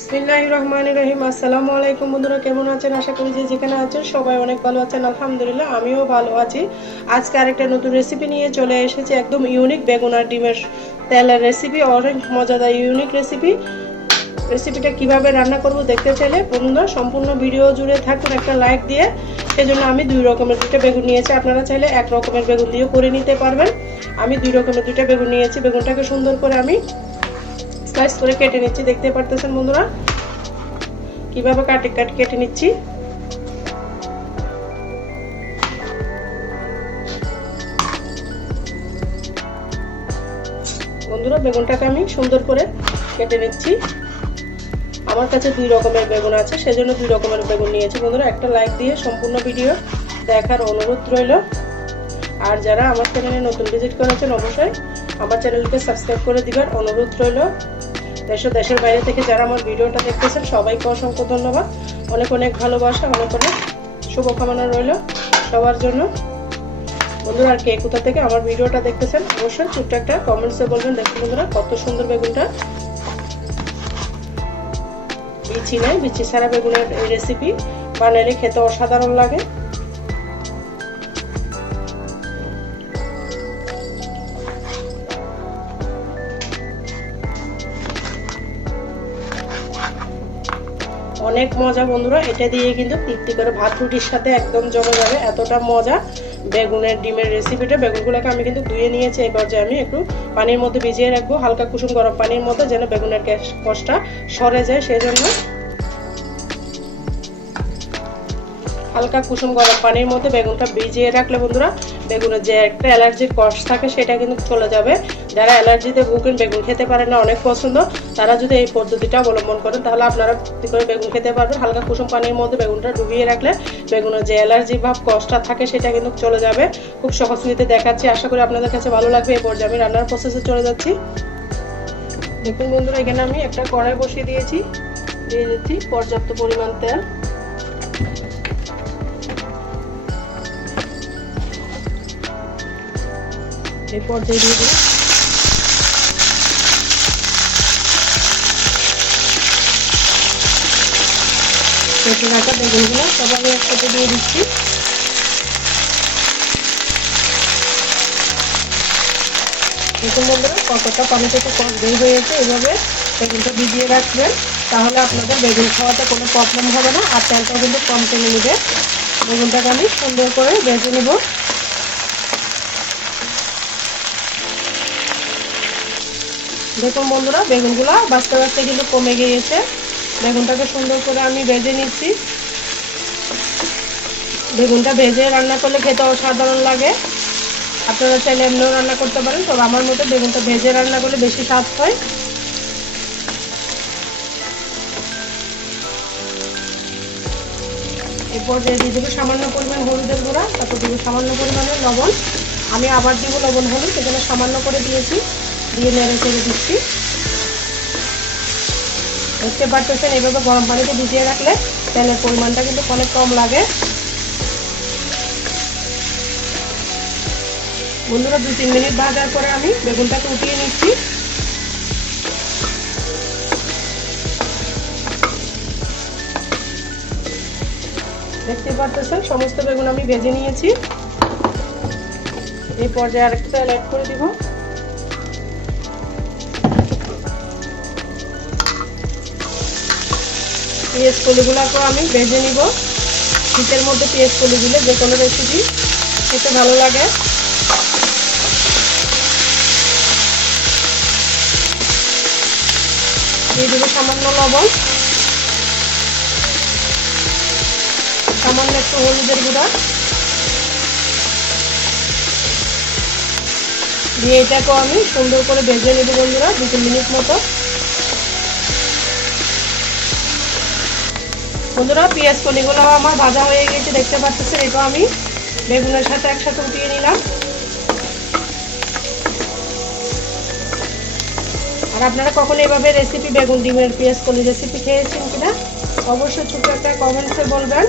বিসমিল্লাহ রহমান রহিম আসসালামু আলাইকুম বন্ধুরা, কেমন আছেন? আশা করি যে যেখানে আছেন সবাই অনেক ভালো আছেন। আলহামদুলিল্লাহ, আমিও ভালো আছি। আজকে আরেকটা নতুন রেসিপি নিয়ে চলে এসেছি, একদম ইউনিক বেগুন আর ডিমের তেলের রেসিপি অনেক মজাদার ইউনিক রেসিপি রেসিপিটা কীভাবে রান্না করব দেখতে চাইলে বন্ধুরা, সম্পূর্ণ ভিডিও জুড়ে থাকুন, একটা লাইক দিয়ে। সেজন্য আমি দুই রকমের দুটো বেগুন নিয়েছি। আপনারা চাইলে এক রকমের বেগুন দিয়েও করে নিতে পারবেন। আমি দুই রকমের দুটো বেগুন নিয়েছি। বেগুনটাকে সুন্দর করে আমি স্লাইস করে কেটে নিচ্ছি, দেখতে পারতেছেন বন্ধুরা? কীভাবে কাটে কাটে কেটে নিচ্ছি? বন্ধুরা, বেগুনটাকে আমি সুন্দর করে কেটে নিচ্ছি। আমার কাছে দুই রকমের বেগুন আছে, সেজন্য দুই রকমের বেগুন নিয়েছি বন্ধুরা। একটা লাইক দিয়ে সম্পূর্ণ ভিডিও দেখার অনুরোধ রইল। আর যারা আমার চ্যানেলে নতুন ভিজিট করেছেন, অবশ্যই আমার চ্যানেলকে সাবস্ক্রাইব করে দিবেন অনুরোধ রইল। দেশ দেশের বাইরে থেকে যারা আমার ভিডিওটা দেখতেছেন, সবাইকে অসংখ্য ধন্যবাদ। অনেক অনেক ভালোবাসা, অনেক অনেক শুভকামনা রইল সবার জন্য। বন্ধুরা, আর কে কোথা থেকে আমার ভিডিওটা দেখতেছেন, অবশ্যই ছোট্ট একটা কমেন্টসে বলবেন। দেখুন বন্ধুরা, কত সুন্দর বেগুনটা। বিচি নেই, বিচি ছাড়া বেগুনের এই রেসিপি বানালে খেতে অসাধারণ লাগে। অনেক মজা বন্ধুরা, এটা দিয়ে কিন্তু তৃপ্তি করে ভাত রুটির সাথে একদম জমে যাবে। এতটা মজা। বেগুনের ডিমের রেসিপিটা বেগুনগুলোকে আমি কিন্তু ধুয়ে নিয়েছি, এই পর্যায়ে আমি একটু পানির মধ্যে ভিজিয়ে রাখব। হালকা কুসুম গরম পানির মধ্যে যেন বেগুনের কষটা সরে যায়, সেজন্য হালকা কুসুম গরম পানির মধ্যে বেগুনটা ভিজিয়ে রাখলে বন্ধুরা, বেগুনের যে একটা অ্যালার্জির কষ থাকে সেটা কিন্তু চলে যাবে। যারা অ্যালার্জিতে ভুগেন, বেগুন খেতে পারে না, অনেক পছন্দ। তারা যদি এই পদ্ধতিটা অবলম্বন করেন, তাহলে আপনারা করে বেগুন খেতে পারবেন? হালকা কুসুম পানির মধ্যে বেগুনটা ডুবিয়ে রাখলে বেগুনের যে অ্যালার্জি ভাব কষ্টটা থাকে সেটা কিন্তু চলে যাবে। খুব সহজ নিতে দেখাচ্ছি, আশা করি আপনাদের কাছে ভালো লাগবে। এই পর্যায়ে আমি রান্নার প্রসেসে চলে যাচ্ছি। দেখুন বন্ধুরা, এখানে আমি একটা কড়াই বসিয়ে দিয়েছি। দিয়ে দিচ্ছি পর্যাপ্ত পরিমাণ তেল। এই পর্যায়ে দিয়ে দিই কেটে বেগুনগুলো সব আমি একসাথে দিয়ে দিচ্ছি। দেখুন বন্ধুরা, কতটা পানি থেকে বের হয়েছে, এভাবে বেগুনটা ভিজিয়ে রাখবেন। তাহলে আপনাদের বেগুন খাওয়াতে কোনো প্রবলেম হবে না, আর তেলটাও কিন্তু কম টেনে নেবে। বেগুনটাকে আমি সুন্দর করে ভেজে নেব। দেখুন বন্ধুরা, বেগুনগুলো বাঁচতে বাঁচতে কিন্তু কমে গিয়েছে। বেগুনটাকে সুন্দর করে আমি ভেজে নিচ্ছি। বেগুনটা ভেজে রান্না করলে খেতে অসাধারণ লাগে। আপনারা চাইলে এমনিও রান্না করতে পারেন, তবে আমার মতো বেগুনটা ভেজে রান্না করলে বেশি স্বাদ হয়। এরপর দিয়ে দেবো সামান্য পরিমাণ হলুদের গুঁড়া, তারপর দিব সামান্য পরিমাণে লবণ। আমি আবার দিব লবণ হলুদ, এখানে সামান্য করে দিয়েছি। দিয়ে নেড়ে চেড়ে দিচ্ছি। দেখতে পারতেছেন এইভাবে গরম পানিতে ভিজিয়ে রাখলে তেলের পরিমাণটা কিন্তু অনেক কম লাগে। বন্ধুরা, দু তিন মিনিট ভাজার পরে আমি বেগুনটাকে উঠিয়ে নিচ্ছি। দেখতে পারতেছেন সমস্ত বেগুন আমি ভেজে নিয়েছি। এই পর্যায়ে আরেকটু তেল অ্যাড করে দিব। পেঁয়াজ কলিগুলোকেও আমি ভেজে নিব। শীতের মধ্যে পেঁয়াজ কলি দিলে যে কোনো রেসিপি খেতে ভালো লাগে। দিয়ে দেবো সামান্য লবণ। সামান্য একটু হলুদের গুঁড়া। দিয়ে এটাকেও আমি সুন্দর করে ভেজে নেব বন্ধুরা দু তিন মিনিট মতো। বন্ধুরা, পেঁয়াজ কলিগুলো আমার ভাজা হয়ে গেছে, দেখতে পাচ্ছেন? এটা আমি বেগুনের সাথে একসাথে উঠিয়ে নিলাম। আর আপনারা কখন এভাবে রেসিপি বেগুন, ডিমের পেঁয়াজ কলি রেসিপি খেয়েছেন কিনা? অবশ্যই ছোট একটা কমেন্টসে বলবেন।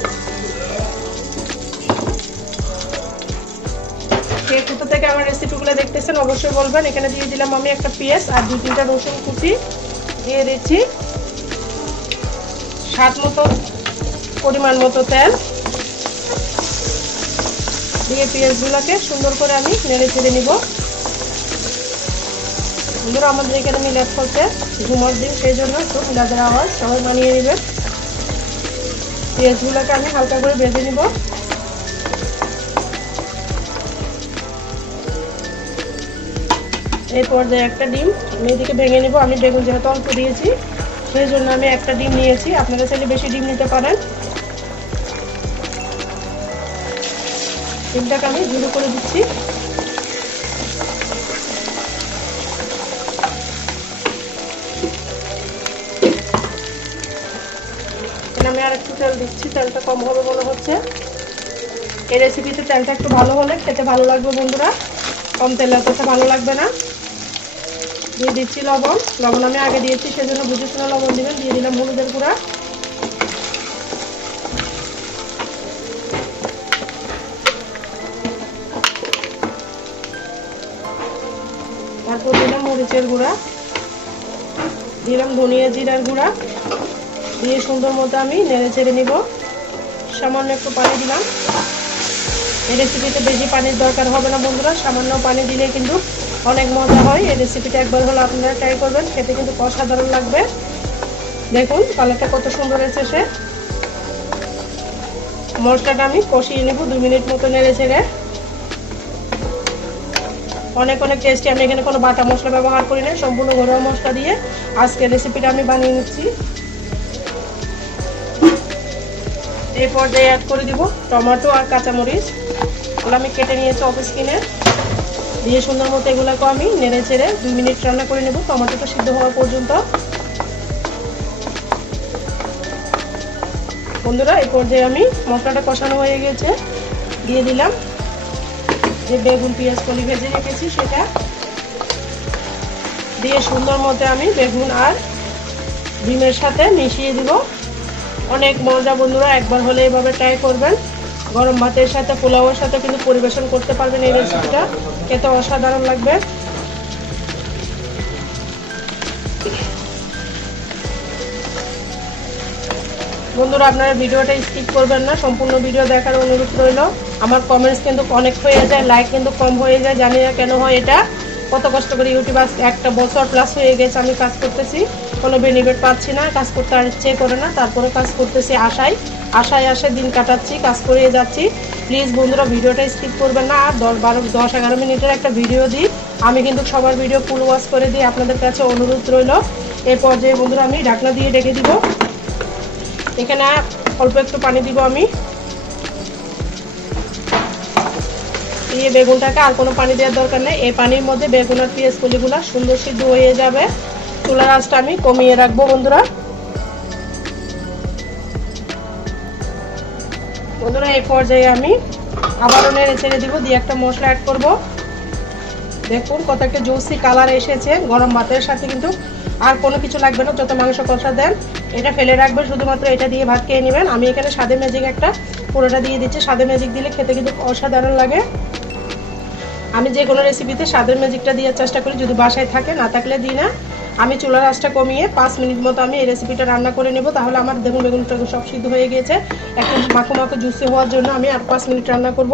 কোথা থেকে আমার রেসিপিগুলো দেখতেছেন, অবশ্যই বলবেন। এখানে দিয়ে দিলাম আমি একটা পেঁয়াজ আর দু তিনটা রসুন কুচি দিয়ে দিচ্ছি। স্বাদ মতো পরিমাণ মতো তেল। দিয়ে পেঁয়াজগুলোকে সুন্দর করে আমি নেড়ে ছেড়ে নিব। বন্ধুরা, আমাদের এখানে মিলাদ করতে ঘুমার দিন সেই জন্য একটু মিলাদের আওয়াজ সবাই মানিয়ে নেবেন পেঁয়াজগুলোকে আমি হালকা করে ভেজে নিব। এই পর্যায়ে একটা ডিম আমি এদিকে ভেঙে নিব। আমি বেগুন যেহেতু অল্প দিয়েছি, সেই জন্য আমি একটা ডিম নিয়েছি। আপনারা চাইলে বেশি ডিম নিতে পারেন। ডিমটাকে আমি গুঁড়ো করে দিচ্ছি। আমি আর একটু তেল দিচ্ছি, তেলটা কম হবে মনে হচ্ছে। এই রেসিপিতে তেলটা একটু ভালো হলে খেতে ভালো লাগবে বন্ধুরা। কম তেলের কথা ভালো লাগবে না। দিয়ে দিচ্ছি লবণ। লবণ আমি আগে দিয়েছি, সেজন্য বুঝে শুনে লবণ দিবেন। দিয়ে দিলাম হলুদের গুঁড়া। মরিচের গুঁড়া দিলাম ধনিয়া জিরার গুঁড়া। দিয়ে সুন্দর মতো আমি নেড়ে ছেড়ে নিব। সামান্য একটু পানি দিলাম। এই রেসিপিতে বেশি পানির দরকার হবে না বন্ধুরা। সামান্য পানি দিলে কিন্তু অনেক মজা হয়। এই রেসিপিটা একবার হলে আপনারা ট্রাই করবেন। খেতে কিন্তু অসাধারণ লাগবে। দেখুন, কালারটা কত সুন্দর এসেছে। মশলাটা আমি কষিয়ে নেব দু মিনিট মতো নেড়ে ছেড়ে অনেক অনেক টেস্টি আমি এখানে কোনো বাটা মশলা ব্যবহার করি না, সম্পূর্ণ ঘরোয়া মশলা দিয়ে আজকে রেসিপিটা আমি বানিয়ে নিচ্ছি। এই পর্যায়ে অ্যাড করে দিব টমেটো আর কাঁচামরিচ। ওগুলো আমি কেটে নিয়েছি অফিস কিনে দিয়ে সুন্দর মতো এগুলোকে আমি নেড়ে চেড়ে দুই মিনিট রান্না করে নেব। টমেটোটা সিদ্ধ হওয়া পর্যন্ত। বন্ধুরা, এই পর্যায়ে আমি মশলাটা কষানো হয়ে গেছে। দিয়ে দিলাম। যে বেগুন, পেঁয়াজ, কলি ভেজে রেখেছি সেটা দিয়ে সুন্দর মতো আমি বেগুন আর ডিমের সাথে মিশিয়ে দিব। অনেক মজা বন্ধুরা, একবার হলে এভাবে ট্রাই করবেন। গরম ভাতের সাথে, পোলাওয়ের সাথে কিন্তু পরিবেশন করতে পারবেন এই রেসিপিটা খেতে অসাধারণ লাগবে। বন্ধুরা, আপনারা ভিডিওটা স্কিপ করবেন না, সম্পূর্ণ ভিডিও দেখার অনুরোধ রইল। আমার কমেন্টস কিন্তু অনেক হয়ে যায় লাইক কিন্তু কম হয়ে যায়, জানি না কেন হয় এটা। কত কষ্ট করে ইউটিউব একটা বছর প্লাস হয়ে গেছে, আমি কাজ করতেছি। কোনো বেনিফিট পাচ্ছি না, কাজ করতে আর ইচ্ছে করে না তারপরে কাজ করতেছি আশায়। আশায় আশায় দিন কাটাচ্ছি, কাজ করে যাচ্ছি। প্লিজ বন্ধুরা, ভিডিওটা স্কিপ করবেন না, আর দশ বারো, দশ এগারো মিনিটের একটা ভিডিও দিই। আমি কিন্তু সবার ভিডিও ফুল ওয়াশ করে দিই, আপনাদের কাছে অনুরোধ রইল। এই পর্যায়ে বন্ধুরা, আমি ঢাকনা দিয়ে ডেকে দিব। এখানে অল্প একটু পানি দিব আমি। দিয়ে বেগুনটাকে আর কোনো পানি দেওয়ার দরকার নেই। এই পানির মধ্যে বেগুন আর পেঁয়াজ কলিগুলো সুন্দর সিদ্ধ হয়ে যাবে। চুলার আঁচটা আমি কমিয়ে রাখব, বন্ধুরা। বন্ধুরা, এই পর্যায়ে আমি আবারও নেড়ে ছেড়ে দিব, দিয়ে একটা মশলা অ্যাড করব। দেখুন কত একটা জুসি কালার এসেছে। গরম ভাতের সাথে কিন্তু আর কোনো কিছু লাগবে না, যত মাংস কষা দেন। এটা ফেলে রাখবেন, শুধুমাত্র এটা দিয়ে ভাত খেয়ে নেবেন। আমি এখানে সাদে ম্যাজিক একটা পুরোটা দিয়ে দিচ্ছি। সাদে ম্যাজিক দিলে খেতে কিন্তু অসাধারণ লাগে। আমি যে কোনো রেসিপিতে স্বাদের ম্যাজিকটা দেওয়ার চেষ্টা করি, যদি বাসায় থাকে, না থাকলে দিই না। আমি চুলার আঁচটা কমিয়ে পাঁচ মিনিট মতো আমি এই রেসিপিটা রান্না করে নেব। তাহলে আমার দেখুন বেগুন সব সিদ্ধ হয়ে গিয়েছে একটু মাখো মাখো জুসি হওয়ার জন্য আমি আর পাঁচ মিনিট রান্না করব।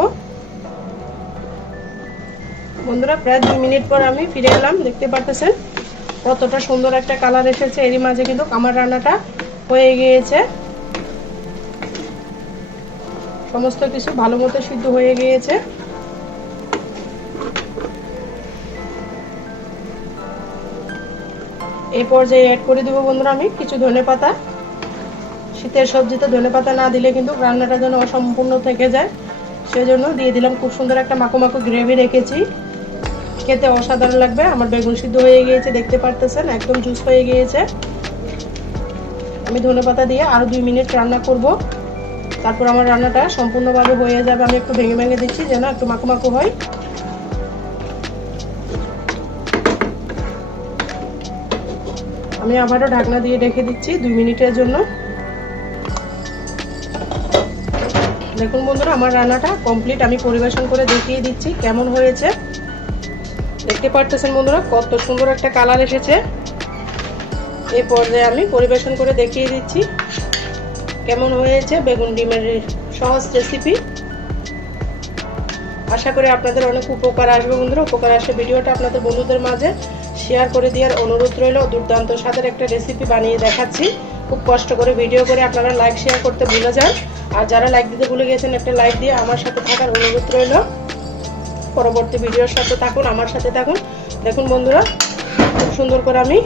বন্ধুরা, প্রায় দুই মিনিট পর আমি ফিরে এলাম, দেখতে পারতেছেন? কতটা সুন্দর একটা কালার এসেছে। এরই মাঝে কিন্তু আমার রান্নাটা হয়ে গিয়েছে। সমস্ত কিছু ভালো মতো সিদ্ধ হয়ে গিয়েছে। এই পর্যায়ে অ্যাড করে দেবো বন্ধুরা আমি কিছু ধনে পাতা। শীতের সবজিতে ধনে পাতা না দিলে কিন্তু রান্নাটা যেন অসম্পূর্ণ থেকে যায়। সেজন্য দিয়ে দিলাম খুব সুন্দর একটা মাখো মাখো গ্রেভি রেখেছি। খেতে অসাধারণ লাগবে, আমার বেগুন সিদ্ধ হয়ে গিয়েছে, দেখতে পারতেছেন, একদম জুস হয়ে গিয়েছে। আমি ধনে পাতা দিয়ে আরও দুই মিনিট রান্না করব। তারপর আমার রান্নাটা সম্পূর্ণভাবে হয়ে যাবে, আমি একটু ভেঙে ভেঙে দিচ্ছি যেন একটু মাখো মাখো হয়। আমি আবারও ঢাকনা দিয়ে রেখে দিচ্ছি দুই মিনিটের জন্য। দেখুন বন্ধুরা, আমার রান্নাটা কমপ্লিট আমি পরিবেশন করে দেখিয়ে দিচ্ছি কেমন হয়েছে। দেখতে পারতেছেন বন্ধুরা, কত সুন্দর একটা কালার এসেছে। এই পর্যায়ে আমি পরিবেশন করে দেখিয়ে দিচ্ছি কেমন হয়েছে বেগুন ডিমের সহজ রেসিপি আশা করি আপনাদের অনেক উপকার আসবে বন্ধুরা। উপকার আসে ভিডিওটা আপনাদের বন্ধুদের মাঝে শেয়ার করে দেওয়ার অনুরোধ রইল। দুর্দান্ত স্বাদের একটা রেসিপি বানিয়ে দেখাচ্ছি। খুব কষ্ট করে ভিডিও করে আপনারা লাইক শেয়ার করতে ভুলে যান। আর যারা লাইক দিতে ভুলে গেছেন, একটা লাইক দিয়ে আমার সাথে থাকার অনুরোধ রইল। পরবর্তী ভিডিওর সাথে থাকুন, আমার সাথে থাকুন। দেখুন বন্ধুরা, খুব সুন্দর করে আমি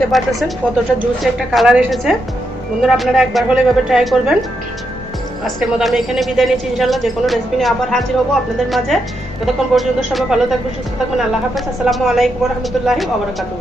দেখতে পাচ্ছেন কতটা জুসি একটা কালার এসেছে। বন্ধুরা, আপনারা একবার হলে এভাবে ট্রাই করবেন। আজকের মতো আমি এখানে বিদায় নিচ্ছি ইনশাল্লাহ যে কোনো রেসিপি নিয়ে আবার হাজির হব আপনাদের মাঝে। ততক্ষণ পর্যন্ত সবাই ভালো থাকবেন, সুস্থ থাকবেন। আল্লাহ হাফেজ। আসসালামু আলাইকুম রহমতুল্লাহি ওবরাকাতুহ